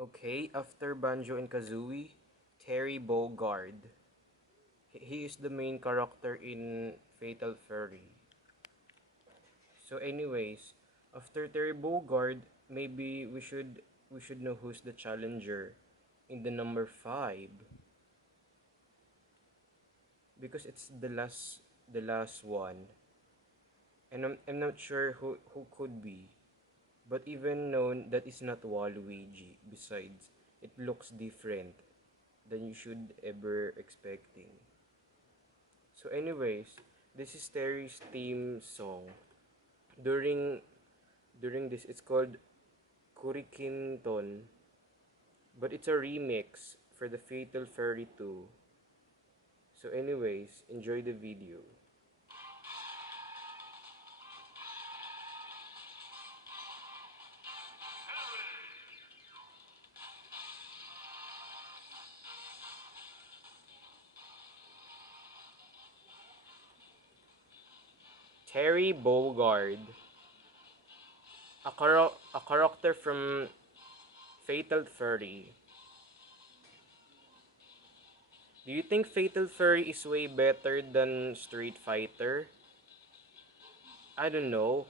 Okay, after Banjo and Kazooie, Terry Bogard. He is the main character in Fatal Fury. So anyways, after Terry Bogard, maybe we should know who's the challenger in the number 5 because it's the last one. And I'm not sure who could be. But even known that is not Waluigi. Besides, it looks different than you should ever expecting. So anyways, this is Terry's theme song. During during this it's called Kurikinton, but it's a remix for the Fatal Fury 2. So anyways, enjoy the video. Terry Bogard, a character from Fatal Fury. Do you think Fatal Fury is way better than Street Fighter? I don't know.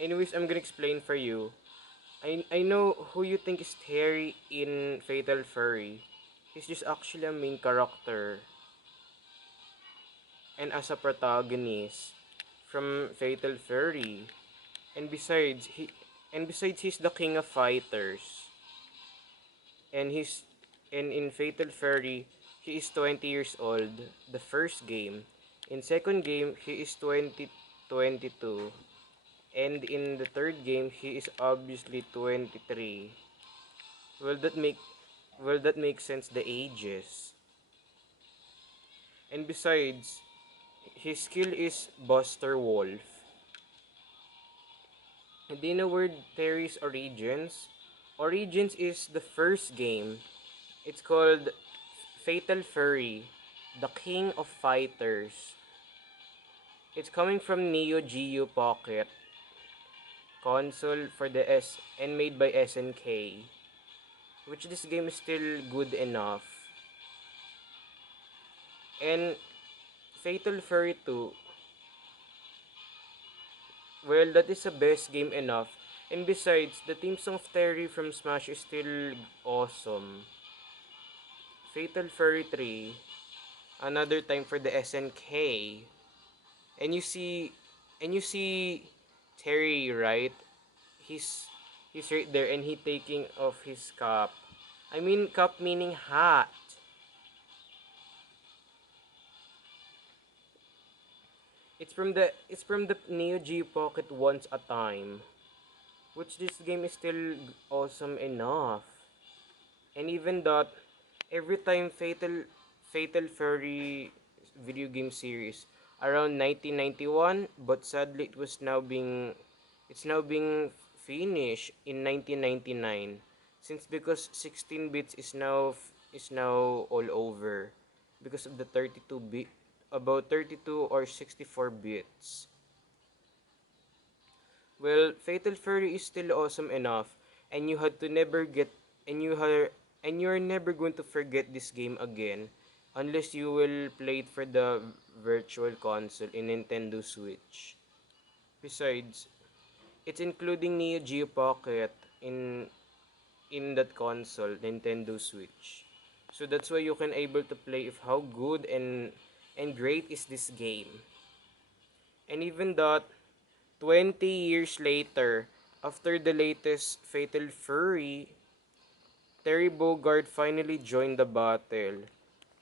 Anyways, I'm gonna explain for you. I know who you think is Terry in Fatal Fury. He's just actually a main character and as a protagonist from Fatal Fury. And besides he's the king of fighters. And in Fatal Fury he is 20 years old the first game. In second game he is 22. And in the third game he is obviously 23. Will that make will that make sense the ages? And besides, his skill is Buster Wolf. And do you know where Terry's origins? Origins is the first game. It's called Fatal Fury, the King of Fighters. It's coming from Neo Geo Pocket console for the S and made by SNK, which this game is still good enough. And Fatal Fury 2, well, that is the best game enough. And besides, the theme song of Terry from Smash is still awesome. Fatal Fury 3, another time for the SNK. And you see and you see Terry, right? He's he's right there and he taking off his cap. I mean cap meaning hat. It's from the Neo Geo Pocket Once a Time, which this game is still awesome enough. And even that, every time Fatal Fury video game series around 1991, but sadly it's now being finished in 1999, since because 16 bits is now all over because of the 32 bit, about 32 or 64 bits. Well, Fatal Fury is still awesome enough, and you had to never get and you are and you're never going to forget this game again unless you will play it for the virtual console in Nintendo Switch. Besides, it's including Neo Geo Pocket in that console, Nintendo Switch. So that's why you can able to play if how good and great is this game. And even that 20 years later, after the latest Fatal Fury, Terry Bogard finally joined the battle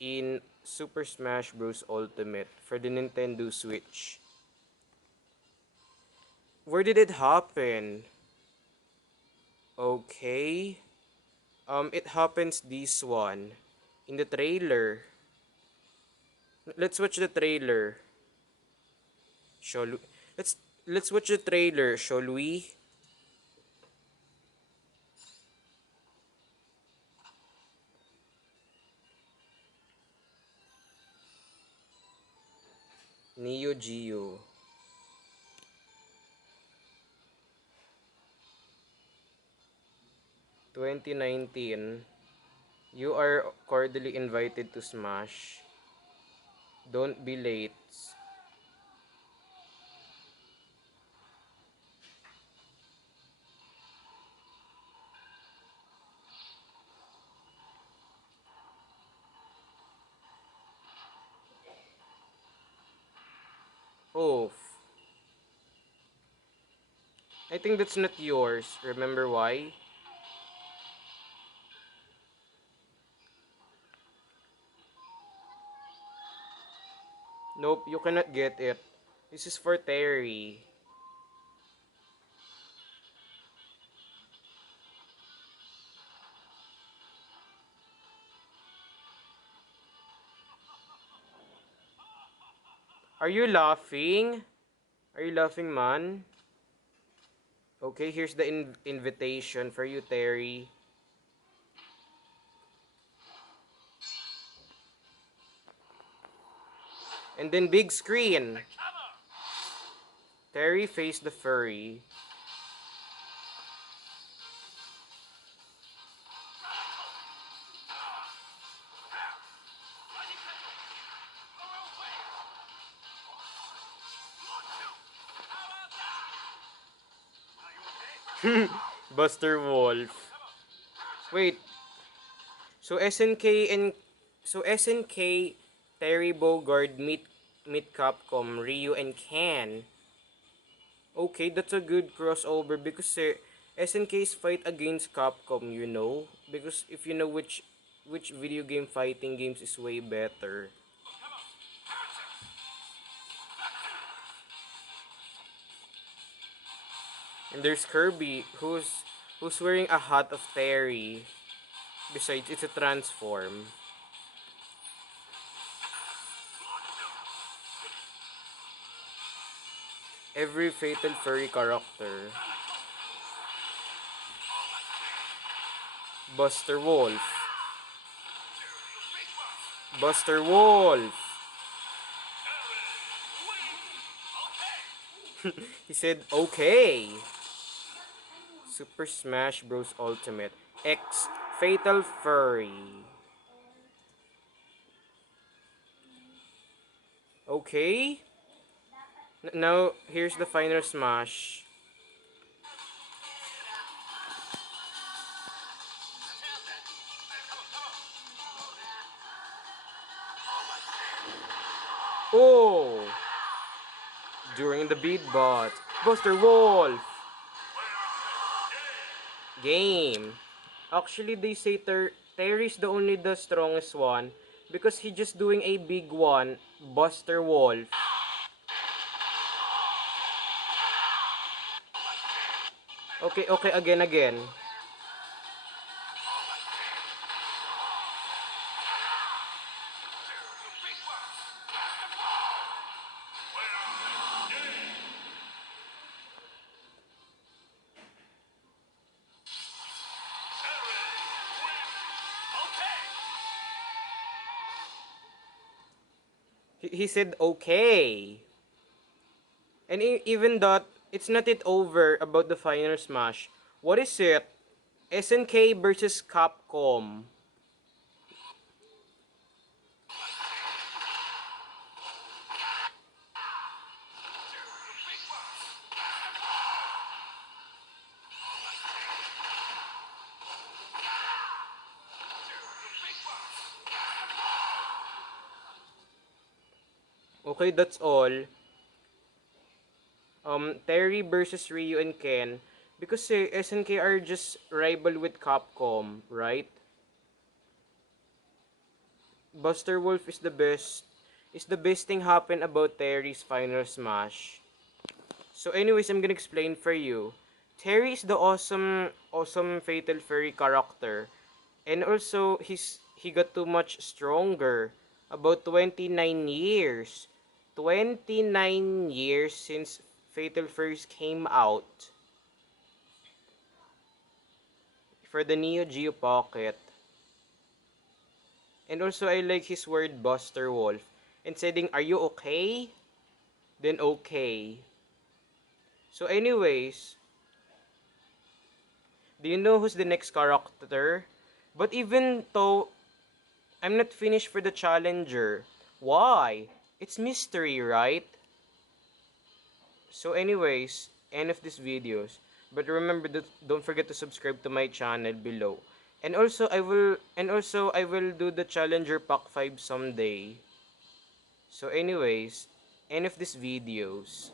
in Super Smash Bros. Ultimate for the Nintendo Switch. Where did it happen? Okay. It happens this one. In the trailer. Let's watch the trailer. Shall we? Let's watch the trailer, shall we? Neo Geo. 2019. You are cordially invited to Smash. Don't be late. Oh, I think that's not yours. Remember why? Nope, you cannot get it. This is for Terry. Are you laughing? Are you laughing, man? Okay, here's the invitation for you, Terry. And then big screen. Terry faced the furry. Buster Wolf. Wait, so SNK and SNK Terry Bogard meet Capcom, Ryu and Ken. Okay, that's a good crossover because SNK's fight against Capcom, you know, because if you know which video game fighting games is way better. And there's Kirby who's wearing a hat of Terry. Besides, it's a transform. Every Fatal Furry character. Buster Wolf. Buster Wolf. He said, okay. Super Smash Bros. Ultimate. X Fatal Furry. Okay. Now, here's the final smash. Oh! During the beat bot. Buster Wolf! Game. Actually, they say Terry's the only the strongest one because he just doing a big one, Buster Wolf. Okay, okay, again. He said okay. And even that, it's not it over about the final smash. What is it? SNK versus Capcom. Okay, that's all. Terry versus Ryu and Ken. Because SNK are just rival with Capcom, right? Buster Wolf is the best. Is the best thing happen about Terry's final smash. So anyways, I'm gonna explain for you. Terry is the awesome Fatal Furry character. And also, he got too much stronger. About 29 years. 29 years since Fatal Furries came out for the Neo Geo Pocket. And also, I like his word Buster Wolf. And saying, are you okay? Then okay. So anyways, Do you know who's the next character? But even though I'm not finished for the challenger, why? It's mystery, right? So anyways, end of this videos. But remember that don't forget to subscribe to my channel below. And also I will do the Challenger Pack 5 someday. So anyways, end of this videos.